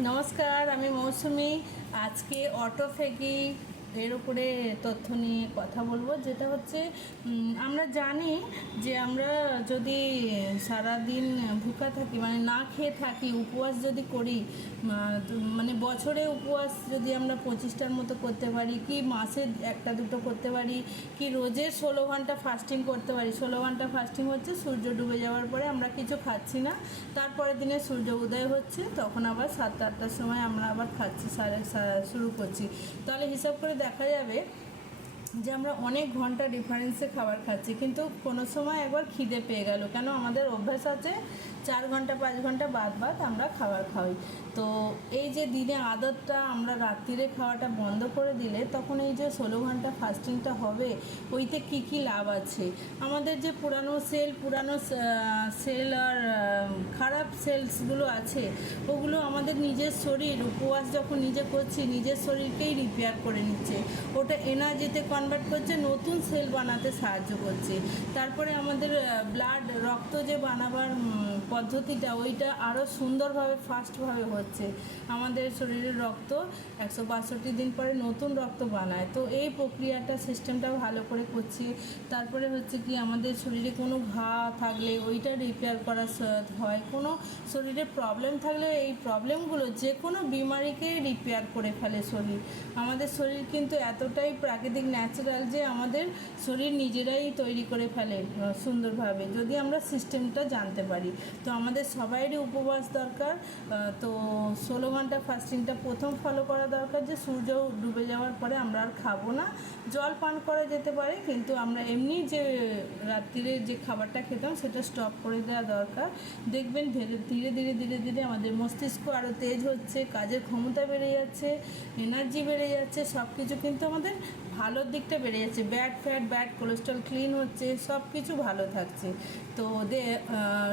নমস্কার, আমি মৌসুমি। আজকে অটোফেগি এর উপরে তথ্য নিয়ে কথা বলবো, যেটা হচ্ছে আমরা জানি যে আমরা যদি সারাদিন ভুকা থাকি, মানে না খেয়ে থাকি, উপবাস যদি করি, মানে বছরে উপবাস যদি আমরা 25টার মতো করতে পারি, কি মাসে 1-2 করতে পারি, কি রোজের 16 ঘন্টা ফাস্টিং করতে পারি। 16 ঘন্টা ফাস্টিং হচ্ছে সূর্য ডুবে যাওয়ার পরে আমরা কিছু খাচ্ছি না, তারপরের দিনে সূর্য উদয় হচ্ছে, তখন আবার 7-8টার সময় আমরা আবার খাচ্ছি, শুরু করছি। তাহলে হিসাব করে দেখা যাবে যে আমরা অনেক ঘন্টা ডিফারেন্সে খাবার খাচ্ছি, কিন্তু কোনো সময় একবার খিদে পেয়ে গেল, কেন আমাদের অভ্যাস আছে 4 ঘন্টা 5 ঘন্টা বাদ আমরা খাবার খাই। তো এই যে দিনে আদতটা আমরা রাত্রিরে খাওয়াটা বন্ধ করে দিলে তখন এই যে 16 ঘন্টা ফাস্টিংটা হবে, ওইতে কি কি লাভ আছে। আমাদের যে পুরানো সেল আর খারাপ সেলসগুলো আছে, ওগুলো আমাদের নিজের শরীর উপবাস যখন নিজে করছি নিজের শরীরকেই রিপেয়ার করে নিচ্ছে, ওটা এনার্জিতে কনভার্ট করছে, নতুন সেল বানাতে সাহায্য করছে। তারপরে আমাদের রক্ত যে বানাবার পদ্ধতিটা, ওইটা আরও সুন্দরভাবে ফাস্টভাবে হচ্ছে। আমাদের শরীরের রক্ত 162 দিন পরে নতুন রক্ত বানায়, তো এই প্রক্রিয়াটা সিস্টেমটা ভালো করে করছি। তারপরে হচ্ছে কি, আমাদের শরীরে কোনো ঘা থাকলে ওইটা রিপেয়ার করা হয়, কোনো শরীরে প্রবলেম থাকলে এই প্রবলেমগুলো যে কোনো বিমারিকে রিপেয়ার করে ফেলে শরীর। আমাদের শরীর কিন্তু এতটাই প্রাকৃতিক ন্যাচারাল যে আমাদের শরীর নিজেরাই তৈরি করে ফেলে সুন্দরভাবে, যদি আমরা সিস্টেমটা জানতে পারি। তো আমাদের সবাইরই উপবাস দরকার। তো 16 ঘন্টা ফাস্টিংটা প্রথম ফলো করা দরকার, যে সূর্য ডুবে যাওয়ার পরে আমরা আর খাবো না। জল পান করা যেতে পারে, কিন্তু আমরা এমনি যে রাত্রিরে যে খাবারটা খেতাম সেটা স্টপ করে দেওয়া দরকার। দেখবেন ধীরে ধীরে আমাদের মস্তিষ্ক আরও তেজ হচ্ছে, কাজের ক্ষমতা বেড়ে যাচ্ছে, এনার্জি বেড়ে যাচ্ছে, সব কিছু কিন্তু আমাদের ভালোর দিকটা বেড়ে যাচ্ছে। ব্যাড কোলেস্ট্রল ক্লিন হচ্ছে, সব কিছু ভালো থাকছে। তো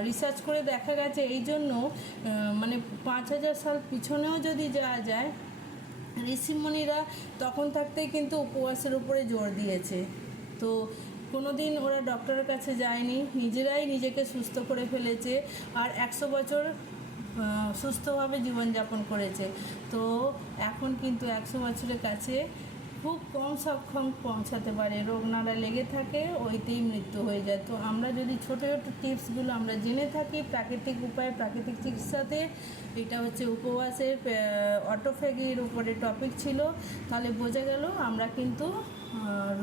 রিসার্চ করে দেখা গেছে এই জন্য মানে 5000 সাল পিছনেও যদি যাওয়া যায়, ঋষিমুনিরা তখন থাকতেই কিন্তু উপবাসের উপরে জোর দিয়েছে। তো কোনো দিন ওরা ডক্টরের কাছে যায়নি, নিজেরাই নিজেকে সুস্থ করে ফেলেছে, আর 100 বছর সুস্থভাবে জীবনযাপন করেছে। তো এখন কিন্তু 100 বছরের কাছে খুব কম সক্ষম পৌঁছাতে পারে, রোগ নাড়া লেগে থাকে, ওইতেই মৃত্যু হয়ে যায়। তো আমরা যদি ছোটো ছোটো টিপসগুলো আমরা জেনে থাকি প্রাকৃতিক উপায়ে, প্রাকৃতিক চিকিৎসাতে, এটা হচ্ছে উপবাসের অটোফেগির উপরে টপিক ছিল, তাহলে বোঝা গেল আমরা কিন্তু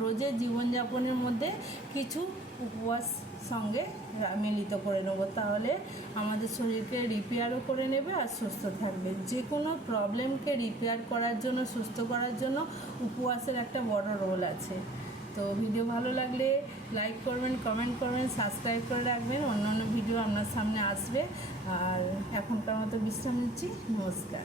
রোজের জীবনযাপনের মধ্যে কিছু উপবাস সঙ্গে মিলিত করে নেব, তাহলে আমাদের শরীরকে রিপেয়ারও করে নেবে আর সুস্থ থাকবে। যে কোনো প্রবলেমকে রিপেয়ার করার জন্য, সুস্থ করার জন্য উপবাসের একটা বড় রোল আছে। তো ভিডিও ভালো লাগলে লাইক করবেন, কমেন্ট করবেন, সাবস্ক্রাইব করে রাখবেন, অন্য ভিডিও আপনার সামনে আসবে। আর এখনকার মতো বিশ্রাম নিচ্ছি। নমস্কার।